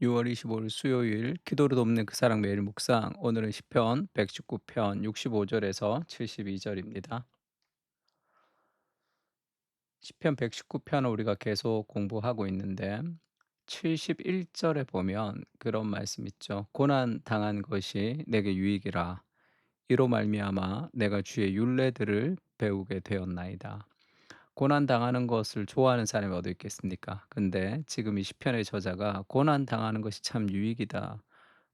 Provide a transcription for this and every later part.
6월 25일 수요일 기도로 돕는 그 사랑 매일 묵상. 오늘은 시편 119편 65절에서 72절입니다. 시편 119편을 우리가 계속 공부하고 있는데 71절에 보면 그런 말씀 있죠. 고난 당한 것이 내게 유익이라. 이로 말미암아 내가 주의 율례들을 배우게 되었나이다. 고난 당하는 것을 좋아하는 사람이 어디 있겠습니까? 근데 지금 이 시편의 저자가 고난 당하는 것이 참 유익이다.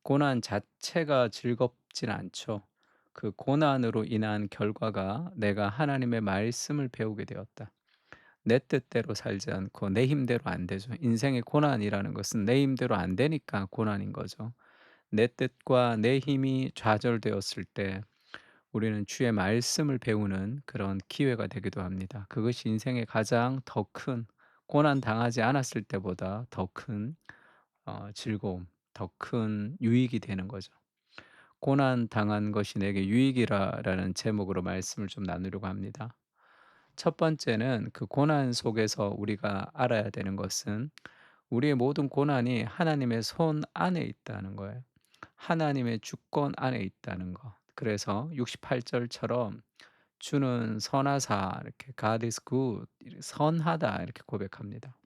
고난 자체가 즐겁진 않죠. 그 고난으로 인한 결과가 내가 하나님의 말씀을 배우게 되었다. 내 뜻대로 살지 않고 내 힘대로 안 되죠. 인생의 고난이라는 것은 내 힘대로 안 되니까 고난인 거죠. 내 뜻과 내 힘이 좌절되었을 때 우리는 주의 말씀을 배우는 그런 기회가 되기도 합니다. 그것이 인생의 가장 더 큰 고난 당하지 않았을 때보다 더 큰 즐거움, 더 큰 유익이 되는 거죠. 고난 당한 것이 내게 유익이라라는 제목으로 말씀을 좀 나누려고 합니다. 첫 번째는 그 고난 속에서 우리가 알아야 되는 것은 우리의 모든 고난이 하나님의 손 안에 있다는 거예요. 하나님의 주권 안에 있다는 거. 그래서 68절처럼 주는 선하사 이렇게 God is good 선하다 이렇게 고백합니다.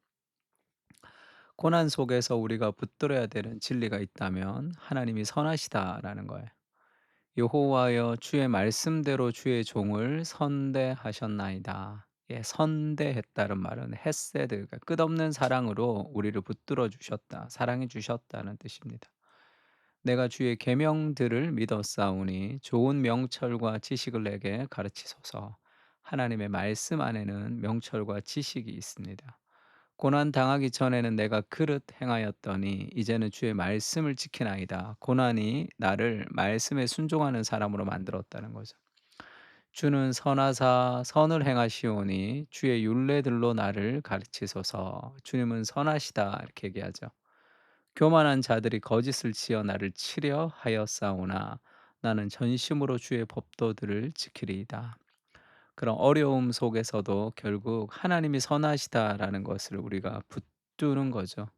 고난 속에서 우리가 붙들어야 되는 진리가 있다면 하나님이 선하시다라는 거예요. 여호와여 주의 말씀대로 주의 종을 선대하셨나이다. 예, 선대했다는 말은 헤세드, 그러니까 끝없는 사랑으로 우리를 붙들어 주셨다, 사랑해 주셨다는 뜻입니다. 내가 주의 계명들을 믿었사오니 좋은 명철과 지식을 내게 가르치소서. 하나님의 말씀 안에는 명철과 지식이 있습니다. 고난 당하기 전에는 내가 그릇 행하였더니 이제는 주의 말씀을 지키나이다. 고난이 나를 말씀에 순종하는 사람으로 만들었다는 거죠. 주는 선하사 선을 행하시오니 주의 율례들로 나를 가르치소서. 주님은 선하시다 이렇게 얘기하죠. 교만한 자들이 거짓을 지어 나를 치려 하였사오나 나는 전심으로 주의 법도들을 지키리이다. 그런 어려움 속에서도 결국 하나님이 선하시다라는 것을 우리가 붙드는 거죠.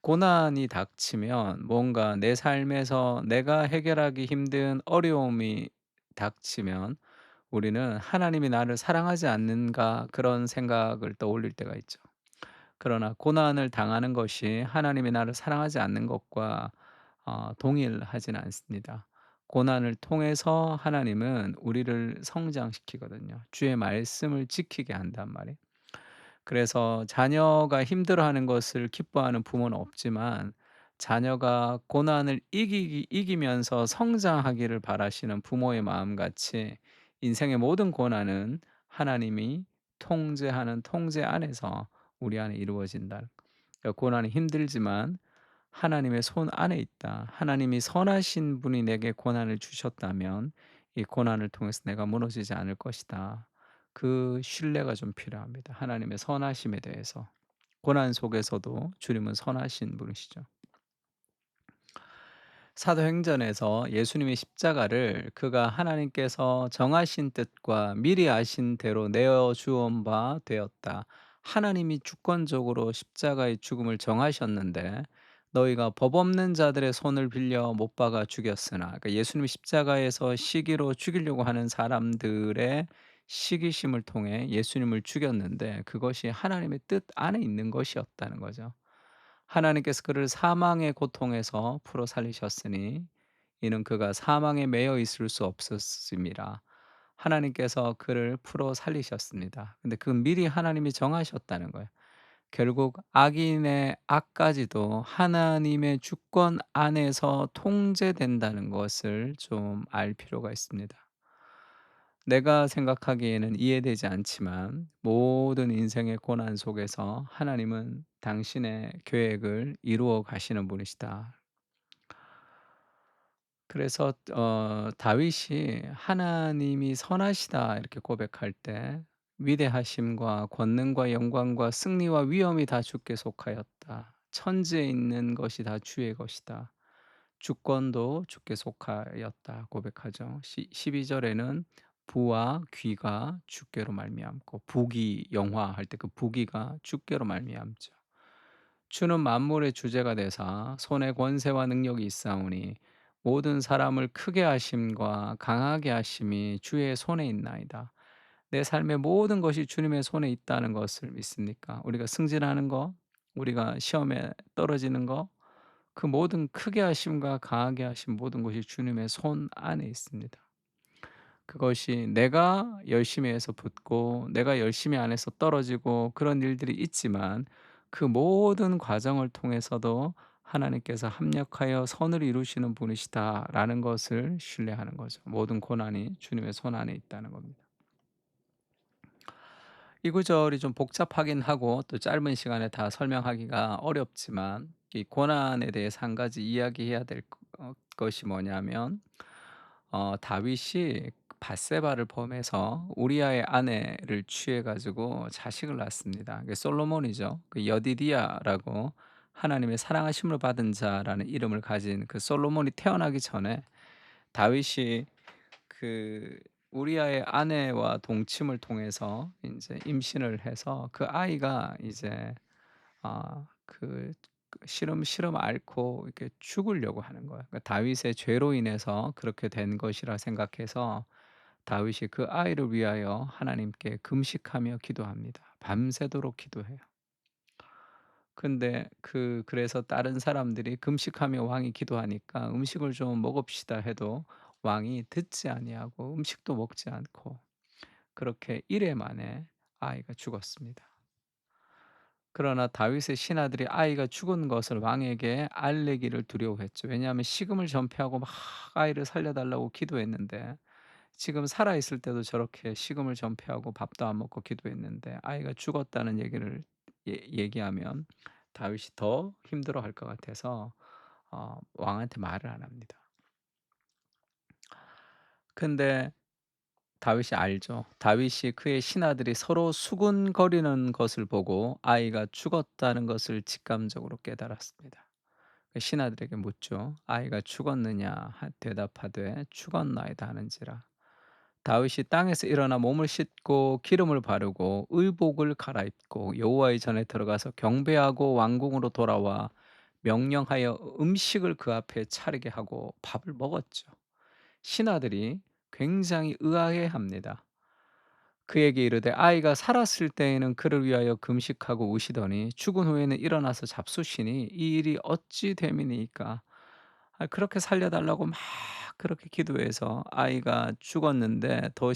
고난이 닥치면 뭔가 내 삶에서 내가 해결하기 힘든 어려움이 닥치면 우리는 '하나님이 나를 사랑하지 않는가.' 그런 생각을 떠올릴 때가 있죠. 그러나 고난을 당하는 것이 하나님이 나를 사랑하지 않는 것과 동일하지는 않습니다. 고난을 통해서 하나님은 우리를 성장시키거든요. 주의 말씀을 지키게 한단 말이에요. 그래서 자녀가 힘들어하는 것을 기뻐하는 부모는 없지만 자녀가 고난을 이기면서 성장하기를 바라시는 부모의 마음같이 인생의 모든 고난은 하나님이 통제하는 통제 안에서 우리 안에 이루어진다. 그러니까 고난이 힘들지만 하나님의 손 안에 있다. 하나님이 선하신 분이 내게 고난을 주셨다면 이 고난을 통해서 내가 무너지지 않을 것이다. 그 신뢰가 좀 필요합니다. 하나님의 선하심에 대해서. 고난 속에서도 주님은 선하신 분이시죠. 사도행전에서 예수님의 십자가를 그가 하나님께서 정하신 뜻과 미리 아신 대로 내어 주온 바 되었다. 하나님이 주권적으로 십자가의 죽음을 정하셨는데 너희가 법 없는 자들의 손을 빌려 못 박아 죽였으나, 그러니까 예수님 십자가에서 시기로 죽이려고 하는 사람들의 시기심을 통해 예수님을 죽였는데 그것이 하나님의 뜻 안에 있는 것이었다는 거죠. 하나님께서 그를 사망의 고통에서 풀어 살리셨으니 이는 그가 사망에 매여 있을 수 없었음이라. 하나님께서 그를 풀어 살리셨습니다. 근데 그 미리 하나님이 정하셨다는 거예요. 결국 악인의 악까지도 하나님의 주권 안에서 통제된다는 것을 좀 알 필요가 있습니다. 내가 생각하기에는 이해되지 않지만 모든 인생의 고난 속에서 하나님은 당신의 계획을 이루어 가시는 분이시다. 그래서 다윗이 "하나님이 선하시다." 이렇게 고백할 때 "위대하심과 권능과 영광과 승리와 위엄이 다 주께 속하였다. 천지에 있는 것이 다 주의 것이다. 주권도 주께 속하였다." 고백하죠. 12 절에는 부와 귀가 주께로 말미암고 부귀 영화 할 때 그 부귀가 주께로 말미암죠. 주는 만물의 주제가 되사 손에 권세와 능력이 있사오니 모든 사람을 크게 하심과 강하게 하심이 주의 손에 있나이다. 내 삶의 모든 것이 주님의 손에 있다는 것을 믿습니까? 우리가 승진하는 거, 우리가 시험에 떨어지는 거, 그 모든 크게 하심과 강하게 하심 모든 것이 주님의 손 안에 있습니다. 그것이 내가 열심히 해서 붙고 내가 열심히 안 해서 떨어지고 그런 일들이 있지만 그 모든 과정을 통해서도 하나님께서 합력하여 선을 이루시는 분이시다라는 것을 신뢰하는 거죠. 모든 고난이 주님의 손 안에 있다는 겁니다. 이 구절이 좀 복잡하긴 하고 또 짧은 시간에 다 설명하기가 어렵지만 이 고난에 대해서 한 가지 이야기해야 될 것이 뭐냐면 다윗이 밧세바를 범해서 우리아의 아내를 취해 가지고 자식을 낳습니다. 그게 솔로몬이죠. 그 여디디아라고 하나님의 사랑하심을 받은 자라는 이름을 가진 그 솔로몬이 태어나기 전에 다윗이 그 우리아의 아내와 동침을 통해서 인제 임신을 해서 그 아이가 이제 시름시름 앓고 이렇게 죽으려고 하는 거예요. 그러니까 다윗의 죄로 인해서 그렇게 된 것이라 생각해서 다윗이 그 아이를 위하여 하나님께 금식하며 기도합니다. 밤새도록 기도해요. 근데 그래서 다른 사람들이 금식하며 왕이 기도하니까 "음식을 좀 먹읍시다." 해도 왕이 듣지 아니하고 음식도 먹지 않고 그렇게 이래 만에 아이가 죽었습니다. 그러나 다윗의 신하들이 아이가 죽은 것을 왕에게 알리기를 두려워했죠. 왜냐하면 식음을 전폐하고 막 아이를 살려 달라고 기도했는데 지금 살아 있을 때도 저렇게 식음을 전폐하고 밥도 안 먹고 기도했는데 아이가 죽었다는 얘기를 얘기하면 다윗이 더 힘들어할 것 같아서 왕한테 말을 안 합니다. 근데 다윗이 알죠. 다윗이 그의 신하들이 서로 수군거리는 것을 보고 아이가 죽었다는 것을 직감적으로 깨달았습니다. 그 신하들에게 묻죠. "아이가 죽었느냐?" 대답하되 "죽었나이다." 하는지라. 다윗이 땅에서 일어나 몸을 씻고 기름을 바르고 의복을 갈아입고 여호와의 전에 들어가서 경배하고 왕궁으로 돌아와 명령하여 음식을 그 앞에 차리게 하고 밥을 먹었죠. 신하들이 굉장히 의아해합니다. 그에게 이르되 아이가 살았을 때에는 그를 위하여 금식하고 우시더니 죽은 후에는 일어나서 잡수시니 이 일이 어찌 됨이니까. 그렇게 살려 달라고 막 그렇게 기도해서 아이가 죽었는데 더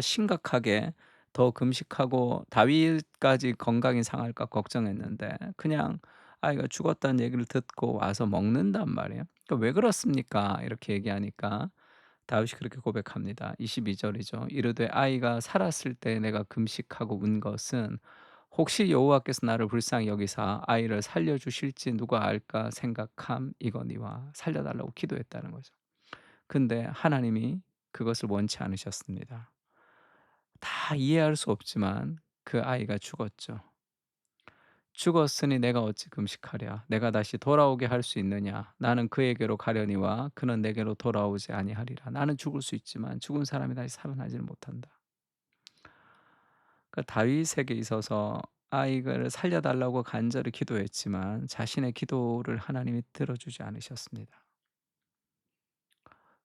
심각하게 더 금식하고 다윗까지 건강이 상할까 걱정했는데 그냥 아이가 죽었다는 얘기를 듣고 와서 먹는단 말이에요. 그러니까 "왜 그렇습니까?" 이렇게 얘기하니까 다윗이 그렇게 고백합니다. 22 절이죠. 이르되 "아이가 살았을 때 내가 금식하고 운 것은 혹시 여호와께서 나를 불쌍히 여기사 아이를 살려 주실지 누가 알까 생각함이거니와." 살려 달라고 기도했다는 거죠. 근데 하나님이 그것을 원치 않으셨습니다. 다 이해할 수 없지만 그 아이가 죽었죠. "죽었으니 내가 어찌 금식하랴. 내가 다시 돌아오게 할 수 있느냐. 나는 그에게로 가려니와 그는 내게로 돌아오지 아니하리라." 나는 죽을 수 있지만 죽은 사람이 다시 살아나지는 못한다. 그러니까 다윗에게 있어서 아이를 살려 달라고 간절히 기도했지만 자신의 기도를 하나님이 들어주지 않으셨습니다.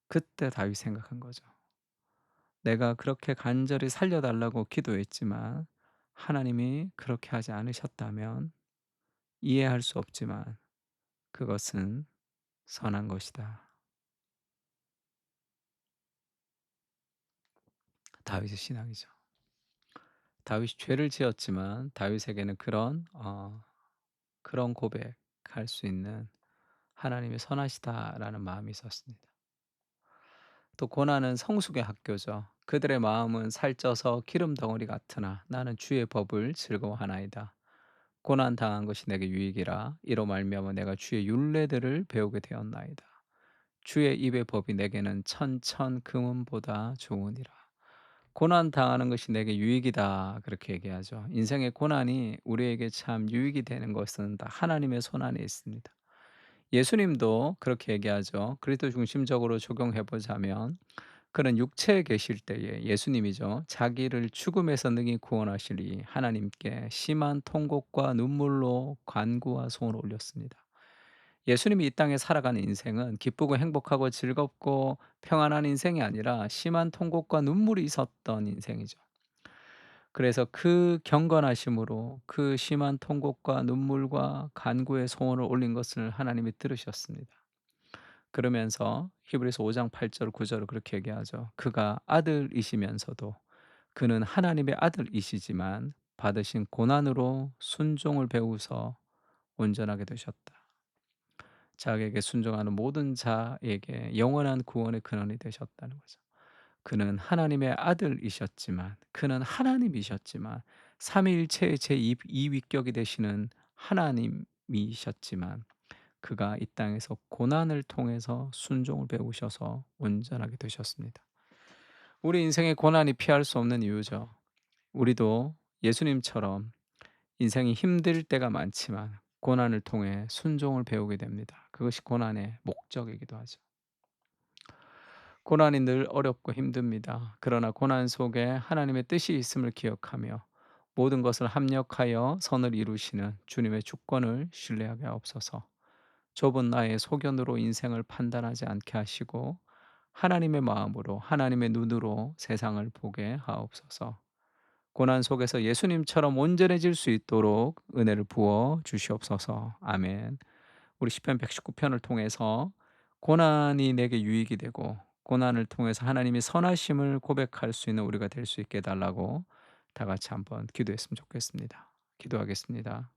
그때 다윗이 생각한 거죠. '내가 그렇게 간절히 살려 달라고 기도했지만 하나님이 그렇게 하지 않으셨다면 이해할 수 없지만 그것은 선한 것이다.' 다윗의 신앙이죠. 다윗이 죄를 지었지만 다윗에게는 그런 고백할 수 있는 '하나님이 선하시다.'라는 마음이 있었습니다. 또 고난은 성숙의 학교죠. 그들의 마음은 살쪄서 기름 덩어리 같으나 나는 주의 법을 즐거워하나이다. 고난 당한 것이 내게 유익이라 이로 말미암아 내가 주의 율례들을 배우게 되었나이다. 주의 입의 법이 내게는 천천 금은보다 좋으니라. 고난 당하는 것이 내게 유익이다. 그렇게 얘기하죠. 인생의 고난이 우리에게 참 유익이 되는 것은 다 하나님의 손 안에 있습니다. 예수님도 그렇게 얘기하죠. 그리스도 중심적으로 적용해 보자면 그는 육체에 계실 때에 예수님이죠. 자기를 죽음에서 능히 구원하시리 하나님께 심한 통곡과 눈물로 간구와 소원을 올렸습니다. 예수님이 이 땅에 살아가는 인생은 기쁘고 행복하고 즐겁고 평안한 인생이 아니라 심한 통곡과 눈물이 있었던 인생이죠. 그래서 그 경건하심으로 그 심한 통곡과 눈물과 간구의 소원을 올린 것을 하나님이 들으셨습니다. 그러면서 히브리서 5장 8절 9 절을 그렇게 얘기하죠. 그가 아들이시면서도 그는 하나님의 아들이시지만 받으신 고난으로 순종을 배우서 온전하게 되셨다. 자기에게 순종하는 모든 자에게 영원한 구원의 근원이 되셨다는 거죠. 그는 하나님의 아들이셨지만 그는 하나님이셨지만 삼위일체의 제2 위격이 되시는 하나님이셨지만 그가 이 땅에서 고난을 통해서 순종을 배우셔서 온전하게 되셨습니다. 우리 인생의 고난이 피할 수 없는 이유죠. 우리도 예수님처럼 인생이 힘들 때가 많지만 고난을 통해 순종을 배우게 됩니다. 그것이 고난의 목적이기도 하죠. 고난이 늘 어렵고 힘듭니다. 그러나 고난 속에 하나님의 뜻이 있음을 기억하며 모든 것을 합력하여 선을 이루시는 주님의 주권을 신뢰하게 하옵소서. 좁은 나의 소견으로 인생을 판단하지 않게 하시고 하나님의 마음으로 하나님의 눈으로 세상을 보게 하옵소서. 고난 속에서 예수님처럼 온전해질 수 있도록 은혜를 부어 주시옵소서. 아멘. 우리 시편 119 편을 통해서 고난이 내게 유익이 되고 고난을 통해서 하나님의 선하심을 고백할 수 있는 우리가 될 수 있게 해 달라고 다 같이 한번 기도했으면 좋겠습니다. 기도하겠습니다.